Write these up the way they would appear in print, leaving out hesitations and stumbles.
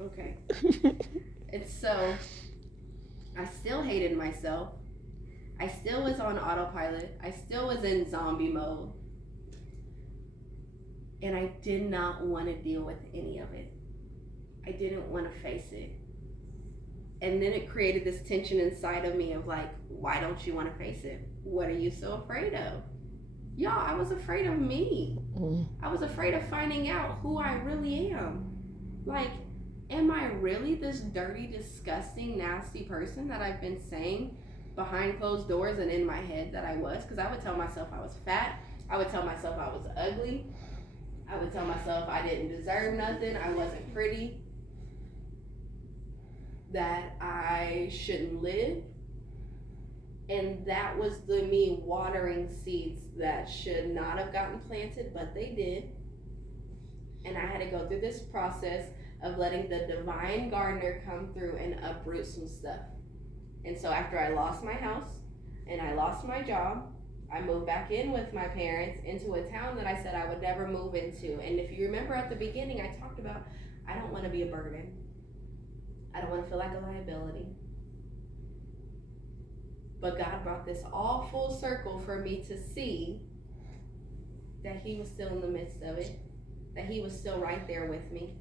Okay. And so I still hated myself. I still was on autopilot. I still was in zombie mode. And I did not want to deal with any of it. I didn't want to face it. And then it created this tension inside of me of like, why don't you want to face it? What are you so afraid of? Y'all, I was afraid of me. I was afraid of finding out who I really am. Like, am I really this dirty, disgusting, nasty person that I've been saying behind closed doors and in my head that I was? Because I would tell myself I was fat. I would tell myself I was ugly. I would tell myself I didn't deserve nothing. I wasn't pretty. That I shouldn't live. And that was the me watering seeds that should not have gotten planted, but they did. And I had to go through this process of letting the divine gardener come through and uproot some stuff. And so after I lost my house and I lost my job, I moved back in with my parents into a town that I said I would never move into. And if you remember at the beginning, I talked about I don't want to be a burden. I don't want to feel like a liability. But God brought this all full circle for me to see that He was still in the midst of it, that He was still right there with me.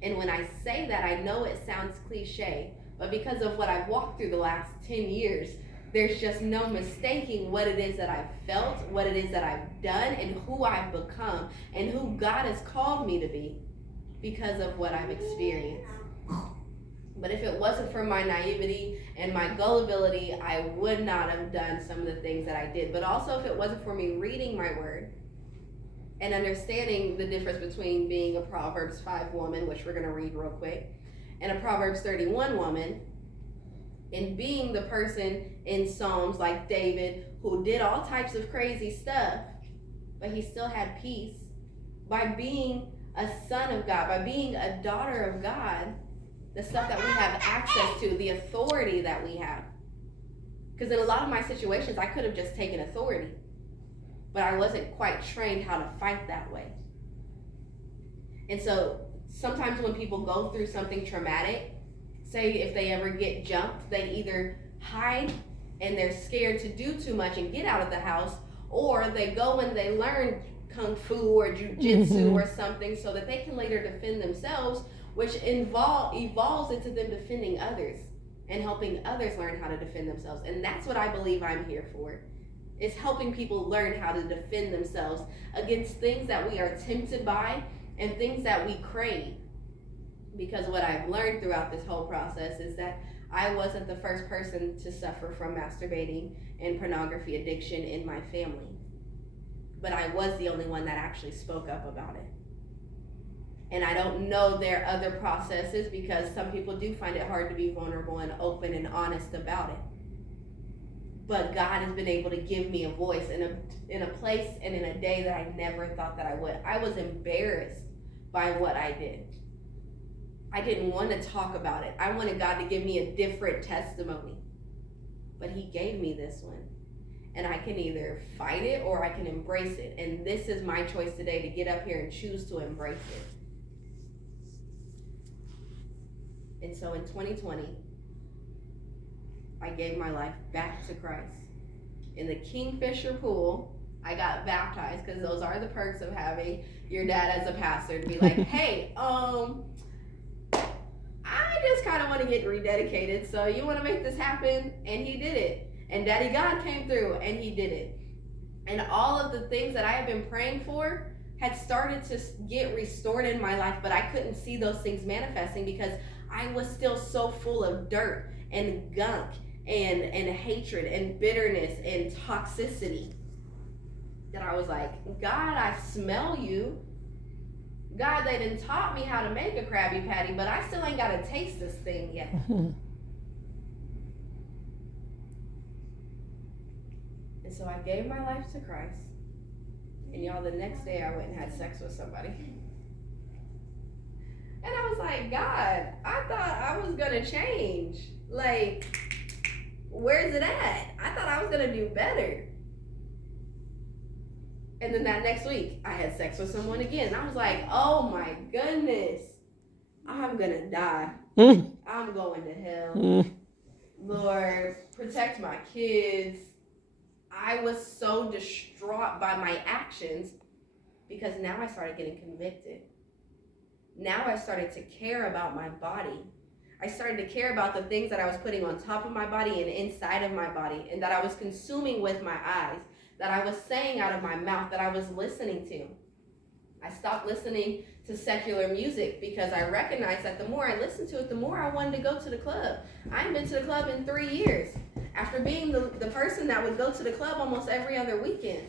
And when I say that, I know it sounds cliche, but because of what I've walked through the last 10 years, there's just no mistaking what it is that I've felt, what it is that I've done, and who I've become, and who God has called me to be because of what I've experienced. But if it wasn't for my naivety and my gullibility, I would not have done some of the things that I did. But also if it wasn't for me reading my word and understanding the difference between being a Proverbs 5 woman, which we're going to read real quick, and a Proverbs 31 woman, and being the person in Psalms like David who did all types of crazy stuff, but he still had peace. By being a son of God, by being a daughter of God, the stuff that we have access to, the authority that we have. Because in a lot of my situations, I could have just taken authority, but I wasn't quite trained how to fight that way. And so sometimes when people go through something traumatic, say if they ever get jumped, they either hide and they're scared to do too much and get out of the house, or they go and they learn kung fu or jujitsu or something so that they can later defend themselves, which evolves into them defending others and helping others learn how to defend themselves. And that's what I believe I'm here for, is helping people learn how to defend themselves against things that we are tempted by and things that we crave. Because what I've learned throughout this whole process is that I wasn't the first person to suffer from masturbating and pornography addiction in my family. But I was the only one that actually spoke up about it. And I don't know their other processes, because some people do find it hard to be vulnerable and open and honest about it. But God has been able to give me a voice in a place and in a day that I never thought that I would. I was embarrassed by what I did. I didn't want to talk about it. I wanted God to give me a different testimony. But He gave me this one. And I can either fight it or I can embrace it. And this is my choice today, to get up here and choose to embrace it. And so in 2020, I gave my life back to Christ. In the Kingfisher pool, I got baptized, because those are the perks of having your dad as a pastor, to be like, hey, I just kind of want to get rededicated, so you want to make this happen? And he did it. And Daddy God came through and he did it. And all of the things that I have been praying for had started to get restored in my life, but I couldn't see those things manifesting because I was still so full of dirt and gunk and hatred and bitterness and toxicity that I was like, God, I smell you. God, they done taught me how to make a Krabby Patty, but I still ain't got to taste this thing yet. And so I gave my life to Christ. And y'all, the next day I went and had sex with somebody. And I was like, God, I thought I was going to change. Like, where's it at? I thought I was going to do better. And then that next week, I had sex with someone again. And I was like, oh my goodness, I'm gonna die. I'm going to hell. Lord, protect my kids. I was so distraught by my actions because now I started getting convicted. Now I started to care about my body. I started to care about the things that I was putting on top of my body and inside of my body, and that I was consuming with my eyes, that I was saying out of my mouth, that I was listening to. I stopped listening to secular music because I recognized that the more I listened to it, the more I wanted to go to the club. I haven't been to the club in 3 years. After being the person that would go to the club almost every other weekend.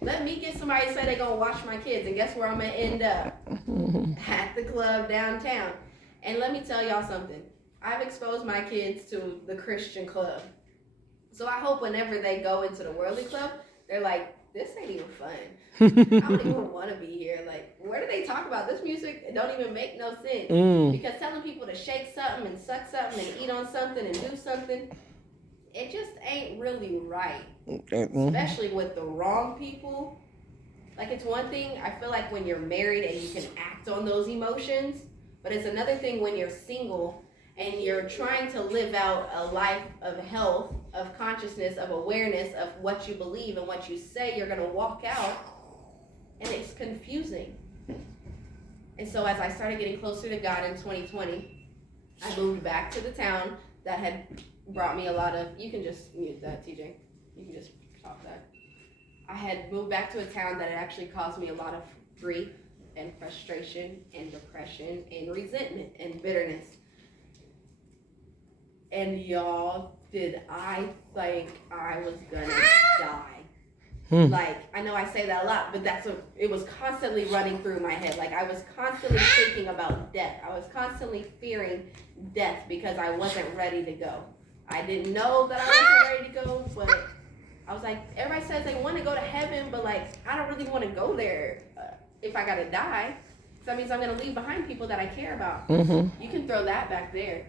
Let me get somebody to say they're going to watch my kids, and guess where I'm going to end up? At the club downtown. And let me tell y'all something. I've exposed my kids to the Christian club. So I hope whenever they go into the worldly club, they're like, this ain't even fun. I don't even want to be here. Like, what do they talk about? This music, it don't even make no sense. Because telling people to shake something and suck something and eat on something and do something, it just ain't really right. Especially with the wrong people. Like, it's one thing, I feel like when you're married and you can act on those emotions, but it's another thing when you're single and you're trying to live out a life of health, of consciousness, of awareness of what you believe and what you say you're going to walk out, and it's confusing. And so as I started getting closer to God in 2020, I moved back to the town that had brought me a lot of, you can just mute that, TJ. You can just talk that. I had moved back to a town that had actually caused me a lot of grief and frustration and depression and resentment and bitterness. And y'all, did I think I was gonna die? Like, I know I say that a lot, but it was constantly running through my head. Like, I was constantly thinking about death. I was constantly fearing death because I wasn't ready to go. I didn't know that I wasn't ready to go, but I was like, everybody says they want to go to heaven, but like, I don't really want to go there if I gotta die. So that means I'm gonna leave behind people that I care about. You can throw that back there.